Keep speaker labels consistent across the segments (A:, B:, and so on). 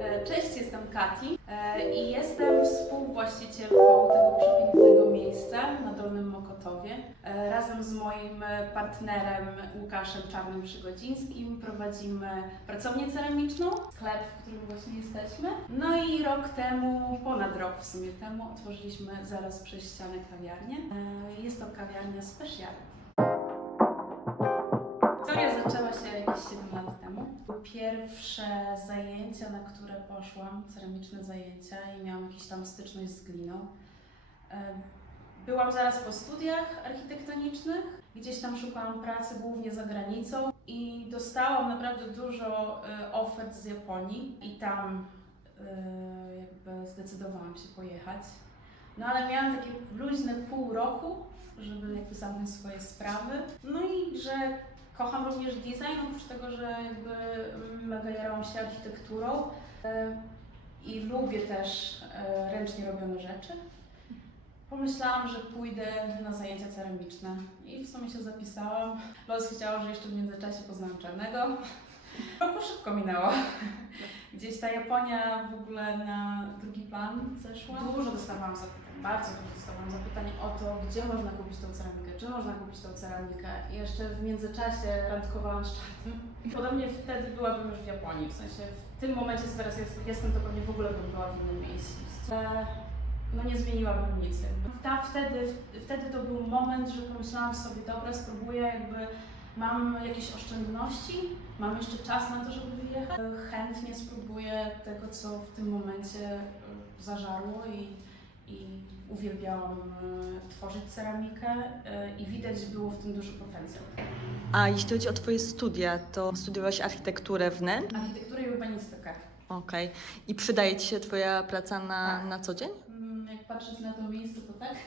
A: E, Cześć, jestem Kati e, i jestem współwłaścicielką tego przepięknego miejsca na Dolnym Mokotowie. E, Razem z moim partnerem Łukaszem Czarnym Przygodzińskim prowadzimy pracownię ceramiczną, sklep, w którym właśnie jesteśmy. No i rok temu, ponad rok w sumie temu, otworzyliśmy zaraz przez ścianę kawiarnię. Jest to kawiarnia Speciality. Historia zaczęła się jakieś 7 lat temu. Pierwsze zajęcia, na które poszłam, ceramiczne zajęcia i miałam jakąś tam styczność z gliną. Byłam zaraz po studiach architektonicznych, gdzieś tam szukałam pracy głównie za granicą i dostałam naprawdę dużo e, ofert z Japonii i tam e, jakby zdecydowałam się pojechać. No ale miałam takie luźne pół roku, żeby jakby zamknąć swoje sprawy. No i że kocham również design, oprócz tego, że jakby mega jarałam się architekturą e, i lubię też e, ręcznie robione rzeczy. Pomyślałam, że pójdę na zajęcia ceramiczne i w sumie się zapisałam. Los chciał, że jeszcze w międzyczasie poznałam czarnego. Roku szybko minęło. Gdzieś ta Japonia w ogóle na drugi plan zeszła. Dużo dostawałam zapytań, bardzo dużo dostawałam zapytań o to, gdzie można kupić tą ceramikę, czy można kupić tą ceramikę. I jeszcze w międzyczasie randkowałam z czarnym. Podobnie wtedy byłabym już w Japonii, w sensie w tym momencie, co teraz jest, jestem, to pewnie w ogóle bym była w innym miejscu. No nie zmieniłabym nic. Ta, wtedy, wtedy to był moment, że pomyślałam sobie, dobra, spróbuję jakby Mam jakieś oszczędności, mam jeszcze czas na to, żeby wyjechać. Chętnie spróbuję tego, co w tym momencie e, zażarło i, i uwielbiałam e, tworzyć ceramikę e, i widać było w tym duży potencjał.
B: A jeśli chodzi o Twoje studia, to studiowałaś architekturę wnętrz?
A: Architekturę i urbanistykę.
B: Okej. I przydaje Ci się Twoja praca na,
A: Tak.
B: na co dzień?
A: Mm, Jak patrzeć na to miejsce, to tak.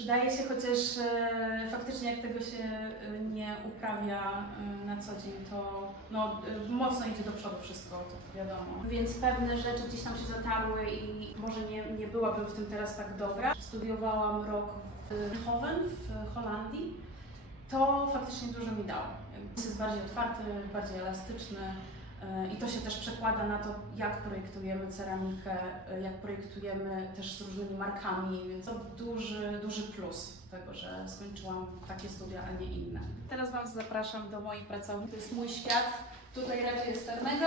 A: Przydaje się, chociaż e, faktycznie jak tego się e, nie uprawia e, na co dzień, to no, e, mocno idzie do przodu wszystko, to wiadomo. Więc pewne rzeczy gdzieś tam się zatarły i może nie, nie byłabym w tym teraz tak dobra. Studiowałam rok w Eindhoven w Holandii. To faktycznie dużo mi dało. Jest bardziej otwarty, bardziej elastyczny. E, I to się też przekłada na to, jak projektujemy ceramikę, e, jak projektujemy też z różnymi markami, więc to duży, duży plus tego, że skończyłam takie studia, a nie inne. Teraz Was zapraszam do mojej pracowni. To jest mój świat. Tutaj raczej jest czarnego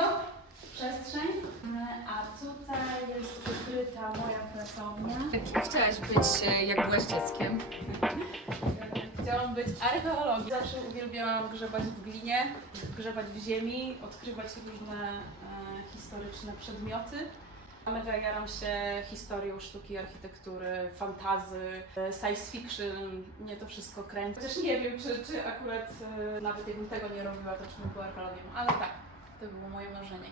A: przestrzeń, e, a tutaj jest ukryta moja pracownia.
C: Chciałaś być jak byłaś dzieckiem.
A: Chciałam być archeologiem. Zawsze uwielbiałam grzebać w glinie, grzebać w ziemi, odkrywać różne e, historyczne przedmioty. Mega jaram się historią sztuki, architektury, fantazy, e, science fiction. Mnie to wszystko kręci. Chociaż nie wiem, czy, czy akurat e, nawet jakbym tego nie robiła, to bym była archeologiem. Ale tak, to było moje marzenie.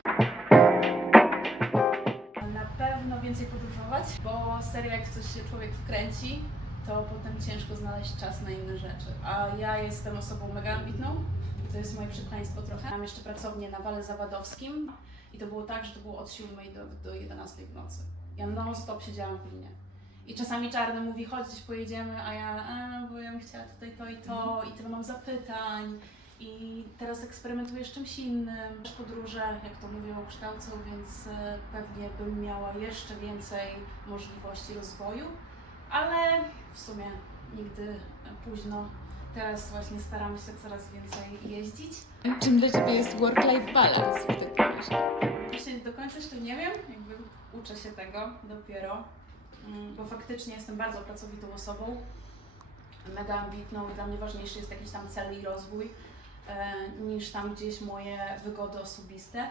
A: Na pewno więcej podróżować, bo serio jak w coś się człowiek wkręci, to potem ciężko znaleźć czas na inne rzeczy. A ja jestem osobą mega ambitną i to jest moje przekleństwo trochę. Mam jeszcze pracownię na Wale Zawadowskim i to było tak, że to było od 7 do, do 11 w nocy. Ja non stop siedziałam w linie. I czasami czarny mówi, chodź gdzieś pojedziemy, a ja, a, bo ja bym chciała tutaj to i to i tyle mam zapytań. I teraz eksperymentuję z czymś innym. Też podróże, jak to mówią, kształcą, więc e, pewnie bym miała jeszcze więcej możliwości rozwoju, ale w sumie nigdy późno. Teraz właśnie staram się coraz więcej jeździć.
C: Czym dla Ciebie jest work-life balance w takim razie?
A: Jeśli dokończyć, to nie wiem, jakby uczę się tego dopiero, Mm, bo faktycznie jestem bardzo pracowitą osobą, mega ambitną i dla mnie ważniejszy jest jakiś tam cel i rozwój e, niż tam gdzieś moje wygody osobiste.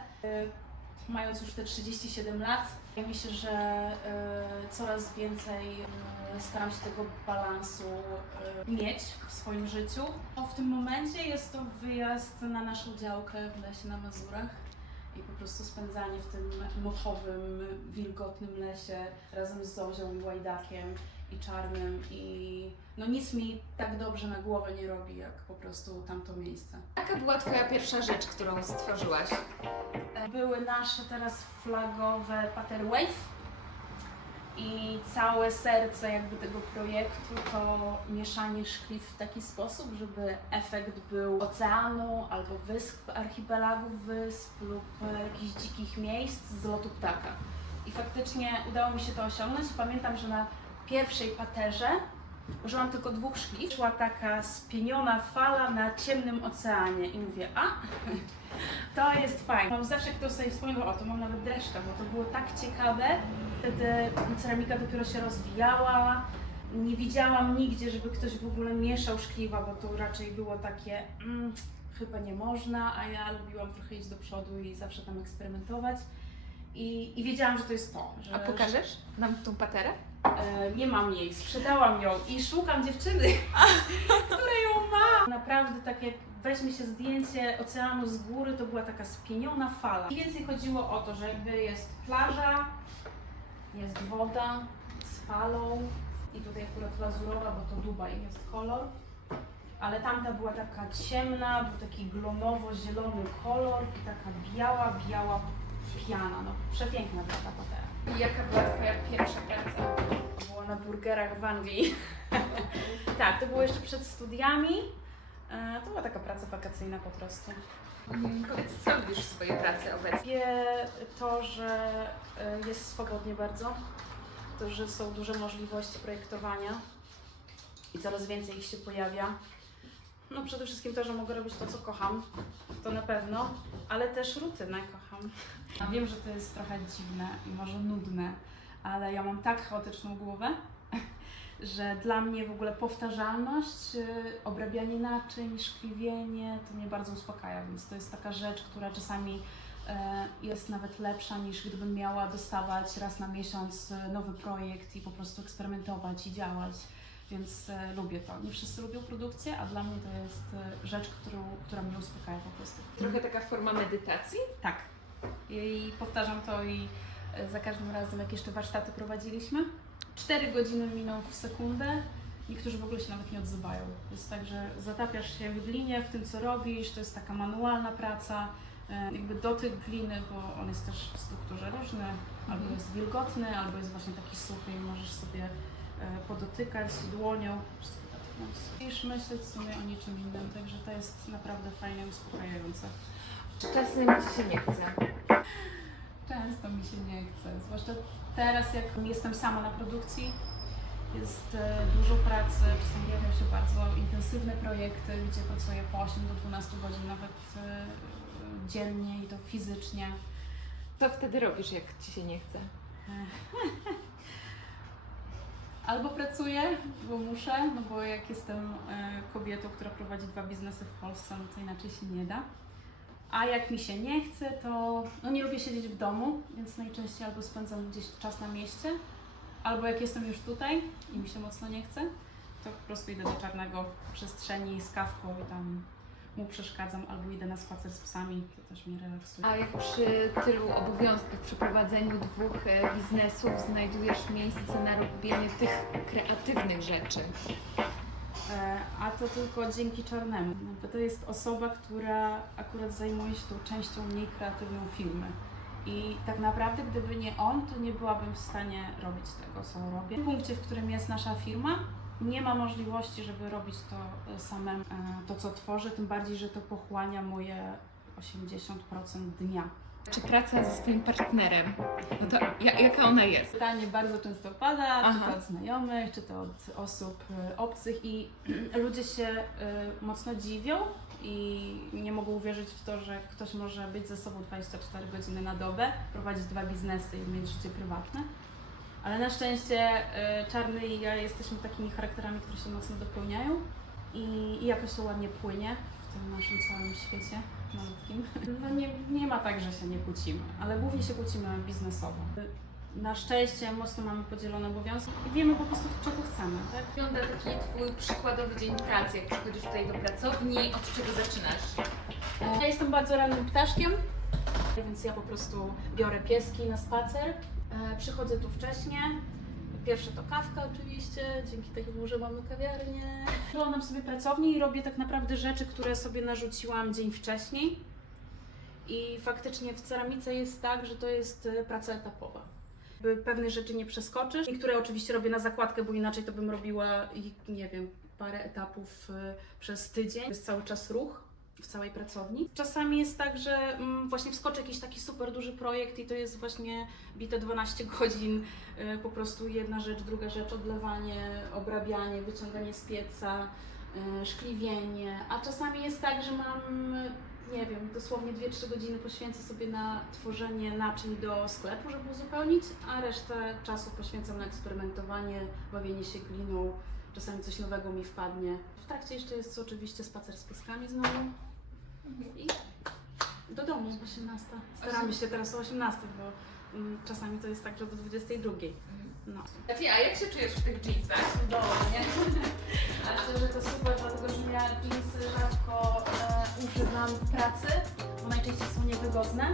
A: Mając już te 37 lat, mi się, że e, coraz więcej e, staram się tego balansu e, mieć w swoim życiu. O, w tym momencie jest to wyjazd na naszą działkę w lesie na Mazurach i po prostu spędzanie w tym mochowym, wilgotnym lesie razem z Zozią i Łajdakiem i Czarnym i no nic mi tak dobrze na głowę nie robi jak po prostu tamto miejsce.
C: Jaka była Twoja pierwsza rzecz, którą stworzyłaś?
A: Były nasze teraz flagowe Pater Wave I całe serce jakby tego projektu to mieszanie szkliw w taki sposób, żeby efekt był oceanu albo wysp, archipelagów wysp lub jakichś dzikich miejsc z lotu ptaka. I faktycznie udało mi się to osiągnąć. Pamiętam, że na pierwszej paterze użyłam tylko dwóch szkliw. Szła taka spieniona fala na ciemnym oceanie i mówię, a to jest fajne. Mam zawsze ktoś sobie wspominał, o to mam nawet dreszcza, bo to było tak ciekawe. Wtedy ceramika dopiero się rozwijała. Nie widziałam nigdzie, żeby ktoś w ogóle mieszał szkliwa, bo to raczej było takie mm, chyba nie można, a ja lubiłam trochę iść do przodu i zawsze tam eksperymentować. I, i wiedziałam, że to jest to. Że,
C: A pokażesz nam tą paterę?
A: E, nie mam jej, sprzedałam ją i szukam dziewczyny, która ją ma. Naprawdę tak jak weźmie się zdjęcie oceanu z góry, to była taka spieniona fala. I więcej chodziło o to, że jakby jest plaża, jest woda z falą i tutaj akurat lazurowa, bo to Dubaj jest kolor. Ale tamta była taka ciemna, był taki glonowo-zielony kolor i taka biała, biała piana. No, przepiękna była ta patera.
C: I jaka była Twoja pierwsza praca?
A: było na burgerach w Anglii. tak, to było jeszcze przed studiami. E, To była taka praca wakacyjna po prostu.
C: Mm, Powiedz, co lubisz w swojej pracy obecnie?
A: Lubię to, że e, jest swobodnie bardzo, to, że są duże możliwości projektowania i coraz więcej ich się pojawia. No przede wszystkim to, że mogę robić to, co kocham, to na pewno, ale też rutynę kocham. A wiem, że to jest trochę dziwne i może nudne, ale ja mam tak chaotyczną głowę, że dla mnie w ogóle powtarzalność, y, obrabianie naczyń, szkliwienie, to mnie bardzo uspokaja, więc to jest taka rzecz, która czasami e, jest nawet lepsza niż gdybym miała dostawać raz na miesiąc e, nowy projekt i po prostu eksperymentować i działać. Więc e, lubię to. Nie wszyscy lubią produkcję, a dla mnie to jest rzecz, którą, która mnie uspokaja po prostu.
C: Trochę taka forma medytacji?
A: Tak. I powtarzam to i e, za każdym razem, jak jeszcze warsztaty prowadziliśmy, 4 godziny miną w sekundę. Niektórzy w ogóle się nawet nie odzywają. Jest tak, że zatapiasz się w glinie, w tym co robisz, to jest taka manualna praca, e, jakby dotyk gliny, bo on jest też w strukturze różny, albo
C: Mhm.
A: jest wilgotny, albo jest właśnie taki suchy i możesz sobie e, podotykać dłonią. Musisz myśleć w sumie o niczym innym, także to jest naprawdę fajnie uspokajające.
C: Czasem Ci się nie chce?
A: Często mi się nie chce, zwłaszcza teraz jak jestem sama na produkcji, jest e, dużo pracy, czasem pojawiają się bardzo intensywne projekty, gdzie pracuję po 8 do 12 godzin nawet e, dziennie i to fizycznie.
C: Co wtedy robisz, jak Ci się nie chce?
A: Albo pracuję, bo muszę, no bo jak jestem e, kobietą, która prowadzi dwa biznesy w Polsce, no to inaczej się nie da. A jak mi się nie chce, to no nie lubię siedzieć w domu, więc najczęściej albo spędzam gdzieś czas na mieście, albo jak jestem już tutaj i mi się mocno nie chce, to po prostu idę do czarnego przestrzeni z kawką i tam mu przeszkadzam, albo idę na spacer z psami, to też mnie relaksuje.
C: A jak przy tylu obowiązkach, przy prowadzeniu dwóch e, biznesów znajdujesz miejsce na robienie tych kreatywnych rzeczy?
A: E, A to tylko dzięki Czarnemu. No, bo to jest osoba, która akurat zajmuje się tą częścią mniej kreatywną filmy. I tak naprawdę, gdyby nie on, to nie byłabym w stanie robić tego, co robię. W punkcie, w którym jest nasza firma, nie ma możliwości, żeby robić to e, samemu, e, to co tworzę, tym bardziej, że to pochłania moje 80% dnia.
C: Czy praca ze swoim partnerem, no to ja, jaka ona jest?
A: Pytanie bardzo często pada, czy
C: Aha.
A: to od znajomych, czy to od osób y, obcych i ludzie się y, mocno dziwią i nie mogą uwierzyć w to, że ktoś może być ze sobą 24 godziny na dobę, prowadzić dwa biznesy i mieć życie prywatne. Ale na szczęście y, Czarny i ja jesteśmy takimi charakterami, które się mocno dopełniają i, i jakoś to ładnie płynie w tym naszym całym świecie malutkim. No nie, nie ma tak, że się nie kłócimy, ale głównie się kłócimy biznesowo. Na szczęście mocno mamy podzielone obowiązki i wiemy po prostu, czego chcemy, tak?
C: Wygląda taki Twój przykładowy dzień pracy, jak przychodzisz tutaj do pracowni, od czego zaczynasz?
A: Ja jestem bardzo rannym ptaszkiem, więc ja po prostu biorę pieski na spacer. E, Przychodzę tu wcześnie. Pierwsze to kawka oczywiście, dzięki temu, że mamy kawiarnię. Oglądam sobie pracownię i robię tak naprawdę rzeczy, które sobie narzuciłam dzień wcześniej. I faktycznie w ceramice jest tak, że to jest e, praca etapowa. by pewnych rzeczy nie przeskoczysz. Niektóre oczywiście robię na zakładkę, bo inaczej to bym robiła, nie wiem, parę etapów y, przez tydzień. Jest cały czas ruch w całej pracowni. Czasami jest tak, że mm, właśnie wskoczy jakiś taki super duży projekt i to jest właśnie bite 12 godzin, y, po prostu jedna rzecz, druga rzecz, odlewanie, obrabianie, wyciąganie z pieca, y, szkliwienie, a czasami jest tak, że mam, nie wiem, dosłownie 2-3 godziny poświęcę sobie na tworzenie naczyń do sklepu, żeby uzupełnić, a resztę czasu poświęcam na eksperymentowanie, bawienie się gliną, czasami coś nowego mi wpadnie. W trakcie jeszcze jest oczywiście spacer z pieskami znowu i do domu 18. Staramy się teraz o 18, bo mm, czasami to jest tak, że do 22. No.
D: Katia, a jak się czujesz w tych jeansach?
A: Dobrze, A szczerze to super, dlatego że ja jeansy rzadko e, używam w pracy, bo najczęściej są niewygodne.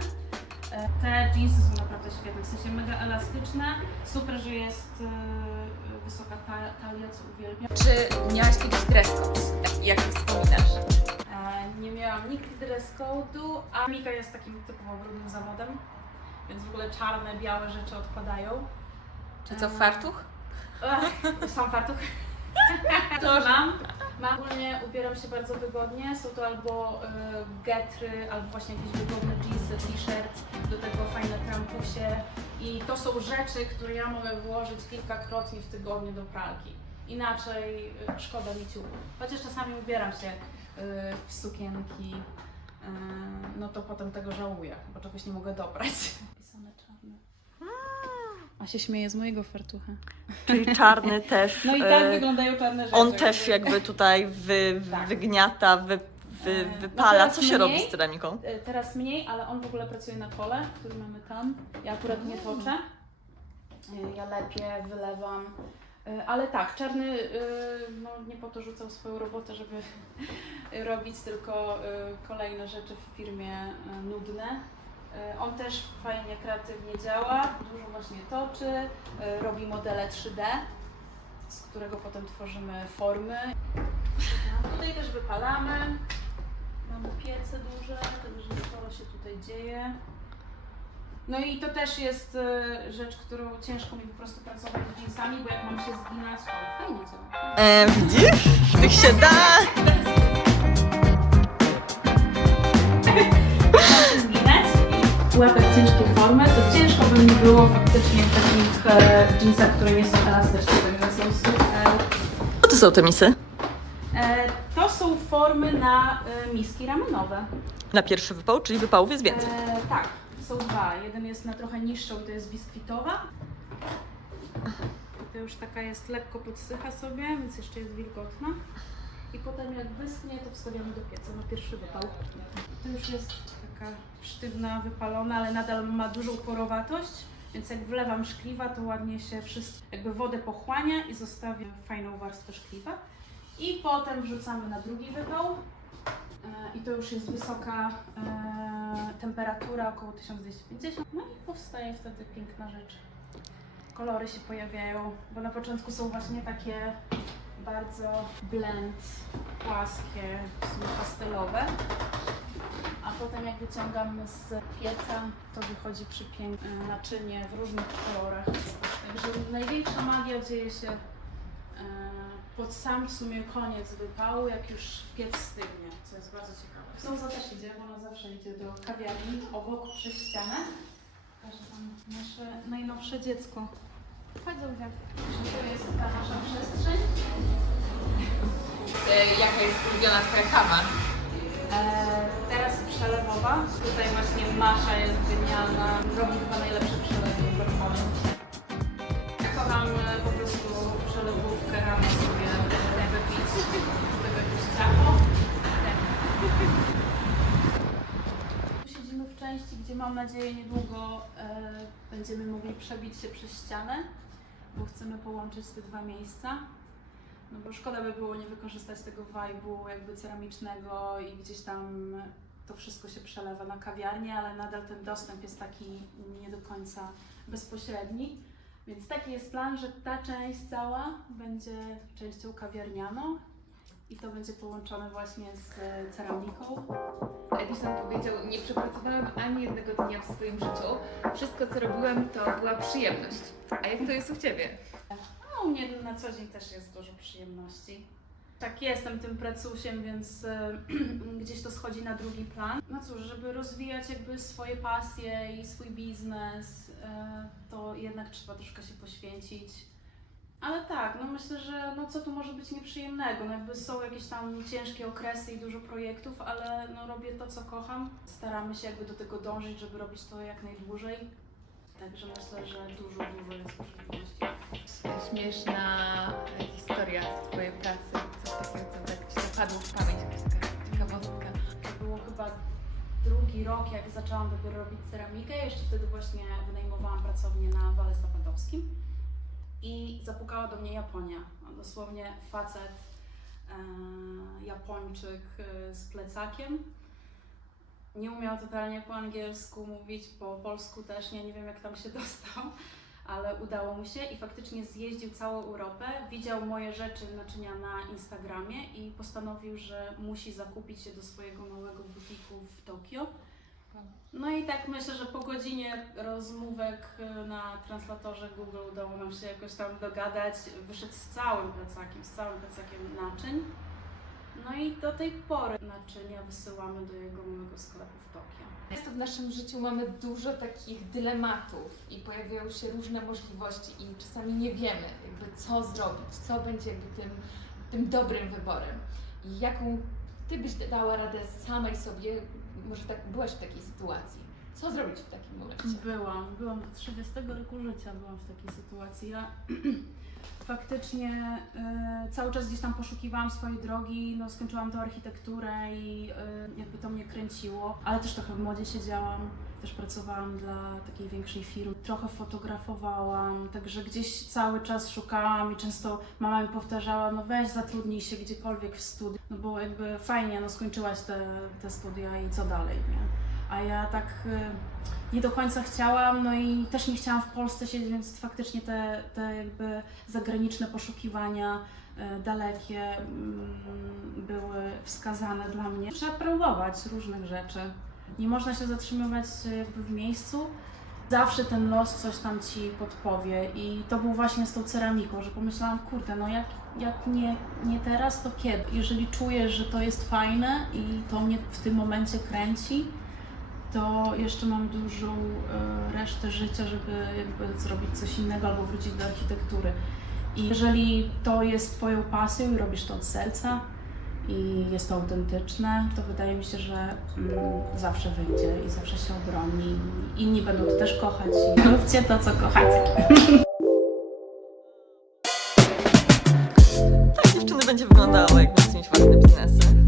A: E, te jeansy są naprawdę świetne, w sensie mega elastyczne. Super, że jest e, wysoka ta, talia, co uwielbiam.
D: Czy miałaś kiedyś dress code? Jak wspominasz?
A: Nie miałam nigdy dress code'u, a Mika jest takim typowo brudnym zawodem, więc w ogóle czarne, białe rzeczy odpadają.
D: Czy co, fartuch?
A: Ech, Sam fartuch. To mam. Mam ogólnie ubieram się bardzo wygodnie. Są to albo y, getry, albo właśnie jakieś wygodne jeansy, t-shirt, do tego fajne krampusie. I to są rzeczy, które ja mogę włożyć kilkakrotnie w tygodniu do pralki. Inaczej y, szkoda mi ciuchów. Chociaż czasami ubieram się w sukienki, y, no to potem tego żałuję, bo czegoś nie mogę dobrać. Pisane czarne. A się śmieje z mojego fartucha.
B: Czyli czarny też.
A: No i tak wyglądają czarne rzeczy.
B: On też jakby tutaj wy,
A: Tak.
B: wygniata, wy, wy,
A: E, no
B: wypala.
A: teraz
B: Co się robi
A: mniej.
B: z ceramiką?
A: E, Teraz mniej, ale on w ogóle pracuje na kole, który mamy tam. Ja akurat nie toczę. E, Ja lepiej wylewam. E, Ale tak, czarny e, no, nie po to rzucał swoją robotę, żeby robić tylko e, kolejne rzeczy w firmie nudne. On też fajnie, kreatywnie działa, dużo właśnie toczy, robi modele 3D, z którego potem tworzymy formy. Tutaj też wypalamy. Mamy piece duże, także sporo się tutaj dzieje. No i to też jest e, rzecz, którą ciężko mi po prostu pracować z jeansami, bo jak mam się zginać, o fajnie działa.
B: E, widzisz? Tych się da.
A: Mam się zginać i łapać ciężkie formy, to ciężko by mi było faktycznie w takich e, jeansach, które nie są elastyczne, także są super.
B: Co to są te misy?
A: E, to są formy na e, miski ramenowe.
B: Na pierwszy wypał, czyli wypałów jest więcej.
A: E, tak, są dwa. Jeden jest na trochę niższą, to jest biskwitowa. To już taka jest lekko podsycha sobie, więc jeszcze jest wilgotna. I potem jak wyschnie, to wstawiamy do pieca na pierwszy wypał. To już jest taka sztywna, wypalona, ale nadal ma dużą porowatość. Więc jak wlewam szkliwa, to ładnie się wszystko, jakby wodę pochłania i zostawia fajną warstwę szkliwa. I potem wrzucamy na drugi wypał. E, I to już jest wysoka e, temperatura, około 1250. No i powstaje wtedy piękna rzecz. Kolory się pojawiają, bo na początku są właśnie takie bardzo blend, płaskie, w sumie pastelowe. A potem jak wyciągam z pieca, to wychodzi przepiękne naczynie w różnych kolorach. Także największa magia dzieje się e, pod sam w sumie koniec wypału, jak już piec stygnie, co jest bardzo ciekawe. Souza też idzie, bo ona zawsze idzie do kawiarni, obok przez ścianę. Pokażę tam nasze najnowsze dziecko. Chodź Zuzia. To jest ta nasza przestrzeń.
D: E, jaka jest ulubiona twoja kawa?
A: E, teraz przelewowa. Tutaj właśnie Masza jest genialna. Robi chyba najlepsze przelewy w. Ja kocham e, po prostu przelewówkę rano sobie wypić. Do tego jakieś ciacho. Tu siedzimy w części, gdzie mam nadzieję niedługo e, będziemy mogli przebić się przez ścianę, bo chcemy połączyć te dwa miejsca. No bo szkoda by było nie wykorzystać tego vibe'u jakby ceramicznego i gdzieś tam to wszystko się przelewa na kawiarnię, ale nadal ten dostęp jest taki nie do końca bezpośredni. Więc taki jest plan, że ta część cała będzie częścią kawiarnianą I to będzie połączone właśnie z e, ceramiką.
C: Edison powiedział, nie przepracowałem ani jednego dnia w swoim życiu. Wszystko, co robiłem, to była przyjemność. A jak to jest u Ciebie?
A: No, u mnie na co dzień też jest dużo przyjemności. Tak, jestem tym pracusiem, więc e, gdzieś to schodzi na drugi plan. No cóż, żeby rozwijać jakby swoje pasje i swój biznes, e, to jednak trzeba troszkę się poświęcić. Ale tak, no myślę, że no co tu może być nieprzyjemnego? No jakby są jakieś tam ciężkie okresy i dużo projektów, ale no robię to, co kocham. Staramy się jakby do tego dążyć, żeby robić to jak najdłużej. Także myślę, że dużo, dużo jest możliwości.
C: Śmieszna historia z Twojej pracy. Coś takiego, co tak Ci zapadło w pamięć, jakaś taka ciekawostka.
A: To było chyba drugi rok, jak zaczęłam dopiero robić ceramikę. Jeszcze wtedy właśnie wynajmowałam pracownię na Wale Zapadowskim. I zapukała do mnie Japonia. Dosłownie facet, e, Japończyk e, z plecakiem. Nie umiał totalnie po angielsku mówić, po polsku też nie, nie wiem jak tam się dostał, ale udało mu się i faktycznie zjeździł całą Europę, widział moje rzeczy, naczynia na Instagramie i postanowił, że musi zakupić się do swojego małego butiku w Tokio. No i tak myślę, że po godzinie rozmówek y, na translatorze Google udało nam się jakoś tam dogadać. Wyszedł z całym plecakiem, z całym plecakiem naczyń. No i do tej pory naczynia wysyłamy do jego małego sklepu w Tokio.
C: Często w naszym życiu mamy dużo takich dylematów i pojawiają się różne możliwości i czasami nie wiemy jakby co zrobić, co będzie jakby tym, tym dobrym wyborem. I jaką Ty byś dała radę samej sobie, może tak byłaś w takiej sytuacji, co zrobić w takim momencie?
A: Byłam, byłam do 30 roku życia, byłam w takiej sytuacji. Ja faktycznie y, cały czas gdzieś tam poszukiwałam swojej drogi, no skończyłam tę architekturę i y, jakby to mnie kręciło, ale też trochę w modzie siedziałam, też pracowałam dla takiej większej firmy, trochę fotografowałam, także gdzieś cały czas szukałam i często mama mi powtarzała, no weź zatrudnij się gdziekolwiek w studiu, no bo jakby fajnie, no skończyłaś te, te studia i co dalej, nie? A ja tak y, nie do końca chciałam, no i też nie chciałam w Polsce siedzieć, więc faktycznie te, te jakby zagraniczne poszukiwania y, dalekie mm, były wskazane dla mnie. Trzeba próbować różnych rzeczy. Nie można się zatrzymywać y, w miejscu. Zawsze ten los coś tam ci podpowie i to był właśnie z tą ceramiką, że pomyślałam, kurde, no jak, jak nie, nie teraz, to kiedy? Jeżeli czujesz, że to jest fajne i to mnie w tym momencie kręci, to jeszcze mam dużą e, resztę życia, żeby jakby zrobić coś innego albo wrócić do architektury. I jeżeli to jest Twoją pasją i robisz to od serca i jest to autentyczne, to wydaje mi się, że mm, zawsze wyjdzie i zawsze się obroni. Inni będą to też kochać i róbcie to, co kochacie.
B: Tak dziewczyny będzie wyglądało, jak mieć własne biznesy.